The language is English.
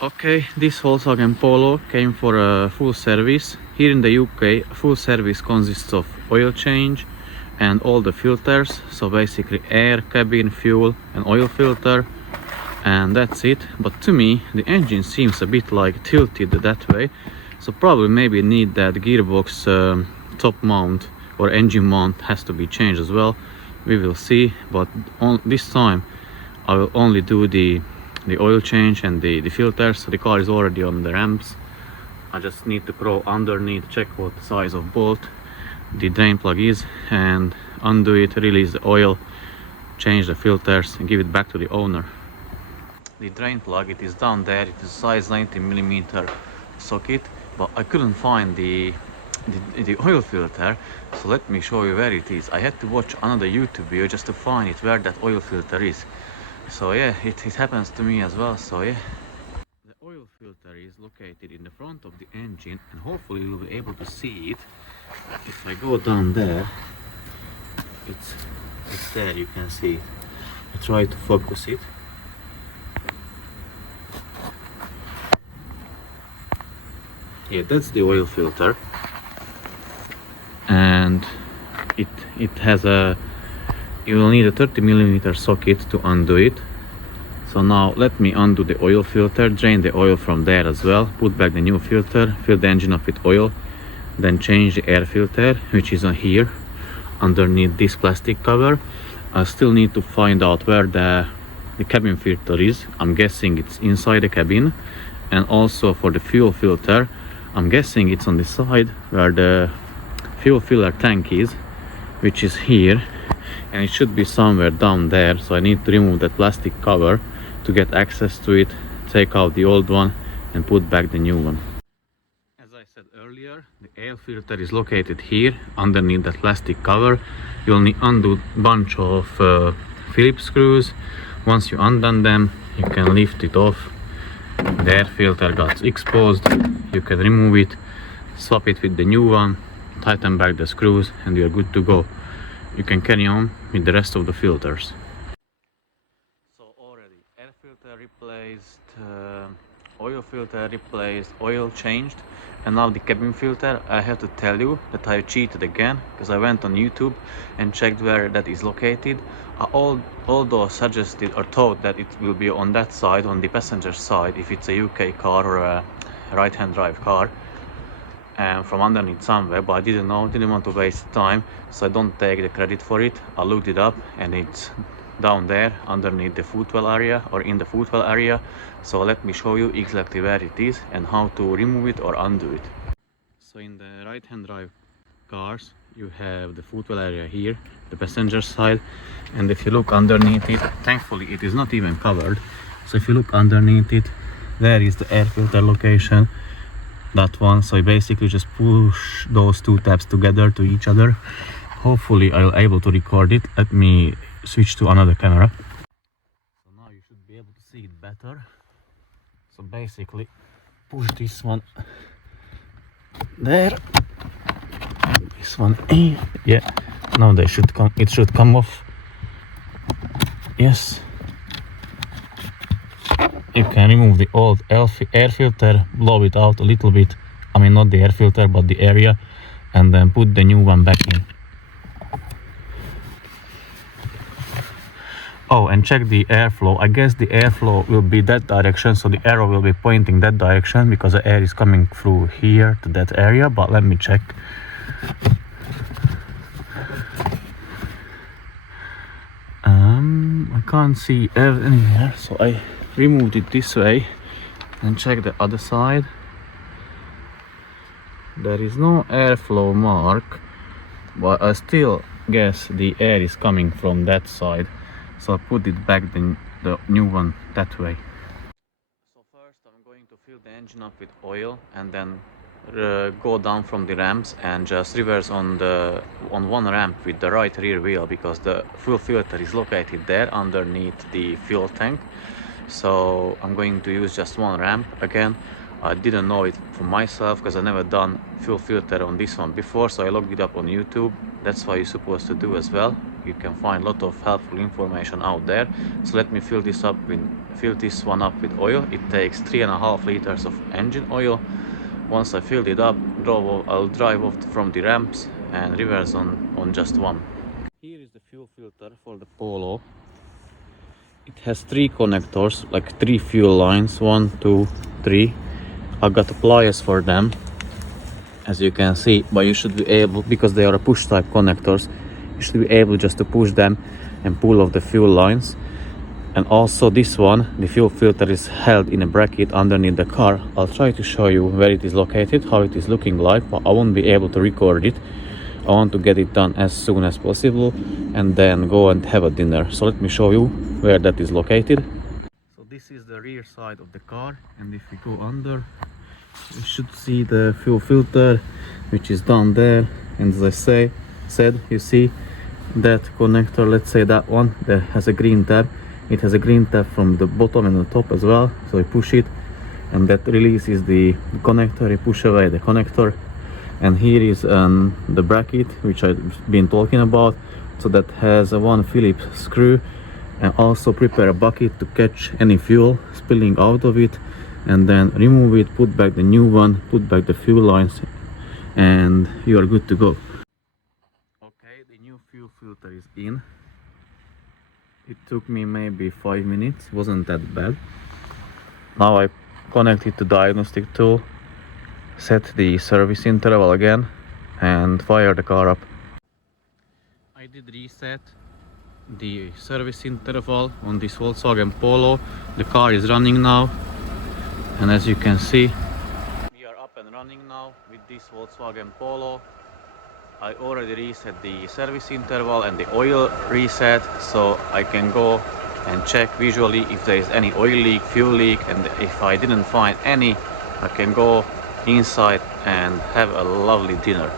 Okay, this Volkswagen Polo came for a full service. Here in the UK, full service consists of oil change and all the filters. So basically air, cabin, fuel and oil filter, and that's it. But to me, the engine seems a bit like tilted that way. So probably maybe need that gearbox top mount or engine mount has to be changed as well. We will see, but on this time I will only do the oil change and the filters. So the car is already on the ramps. I just need to crawl underneath, check what the size of bolt the drain plug is, and undo it, release the oil, change the filters and give it back to the owner. The drain plug, it is down there. It is size 90mm socket, but I couldn't find the oil filter, so let me show you where it is. I had to watch another YouTube video just to find it, where that oil filter is. So yeah, it happens to me as well. So yeah, the oil filter is located in the front of the engine, and hopefully you'll be able to see it. If I go down there, it's there, you can see it. I try to focus it. Yeah, that's the oil filter, and it has a, you will need a 30mm socket to undo it. So now let me undo the oil filter, drain the oil from there as well, put back the new filter, fill the engine up with oil, then change the air filter, which is on here underneath this plastic cover. I still need to find out where the cabin filter is. I'm guessing it's inside the cabin. And also for the fuel filter, I'm guessing it's on the side where the fuel filler tank is, which is here, and it should be somewhere down there. So I need to remove that plastic cover to get access to it, take out the old one and put back the new one. As I said earlier, the air filter is located here underneath that plastic cover. You'll need to undo a bunch of Phillips screws. Once you undone them, you can lift it off. The air filter got exposed, you can remove it, swap it with the new one, tighten back the screws, and you're good to go. You can carry on with the rest of the filters. So already air filter replaced, oil filter replaced, oil changed, and now the cabin filter. I have to tell you that I cheated again, because I went on YouTube and checked where that is located. Although suggested or thought that it will be on that side, on the passenger side, if it's a UK car or a right-hand drive car, and from underneath somewhere, but I didn't know, didn't want to waste time, so I don't take the credit for it. I looked it up and it's down there underneath the footwell area, or in the footwell area. So let me show you exactly where it is and how to remove it or undo it. So in the right-hand drive cars, you have the footwell area here, the passenger side, and if you look underneath it, thankfully it is not even covered. So if you look underneath it, there is the air filter location, that one. So you basically just push those two tabs together to each other. Hopefully I'll be able to record it. Let me switch to another camera. So now you should be able to see it better. So basically push this one there, this one here. Yeah, now they should come, it should come off. Yes, you can remove the old air filter, blow it out a little bit, I mean not the air filter but the area, and then put the new one back in. Oh, and check the airflow. I guess the airflow will be that direction, so the arrow will be pointing that direction because the air is coming through here to that area, but let me check. I can't see air anywhere, so I removed it this way and check the other side. There is no airflow mark, but I still guess the air is coming from that side. So I put it back, the new one, that way. So first I'm going to fill the engine up with oil and then go down from the ramps and just reverse on one ramp with the right rear wheel, because the fuel filter is located there underneath the fuel tank. So I'm going to use just one ramp again. I didn't know it for myself because I never done fuel filter on this one before, so I looked it up on YouTube. That's what you're supposed to do as well. You can find a lot of helpful information out there. So let me fill this one up with oil. It takes 3.5 liters of engine oil. Once I filled it up, I'll drive off from the ramps and reverse on just one. Here is the fuel filter for the Polo. It has 3 connectors, like 3 fuel lines, 1, 2, 3. I got pliers for them, as you can see, but you should be able, because they are push type connectors, you should be able just to push them and pull off the fuel lines. And also this one, the fuel filter, is held in a bracket underneath the car. I'll try to show you where it is located, how it is looking like, but I won't be able to record it. I want to get it done as soon as possible and then go and have a dinner. So let me show you where that is located. So this is the rear side of the car, and if we go under, you should see the fuel filter, which is down there. And as I said, you see that connector, let's say that one, that has a green tab. It has a green tab from the bottom and the top as well. So you push it and that releases the connector. You push away the connector, and here is the bracket which I've been talking about. So that has a one Phillips screw, and also prepare a bucket to catch any fuel spilling out of it, and then remove it, put back the new one, put back the fuel lines, and you are good to go. Okay, the new fuel filter is in. It took me maybe 5 minutes, wasn't that bad. Now I connect it to diagnostic tool, set the service interval again, and fire the car up. I did reset the service interval on this Volkswagen Polo. The car is running now, and as you can see, we are up and running now with this Volkswagen Polo. I already reset the service interval and the oil reset, so I can go and check visually if there is any oil leak, fuel leak, and if I didn't find any, I can go inside and have a lovely dinner.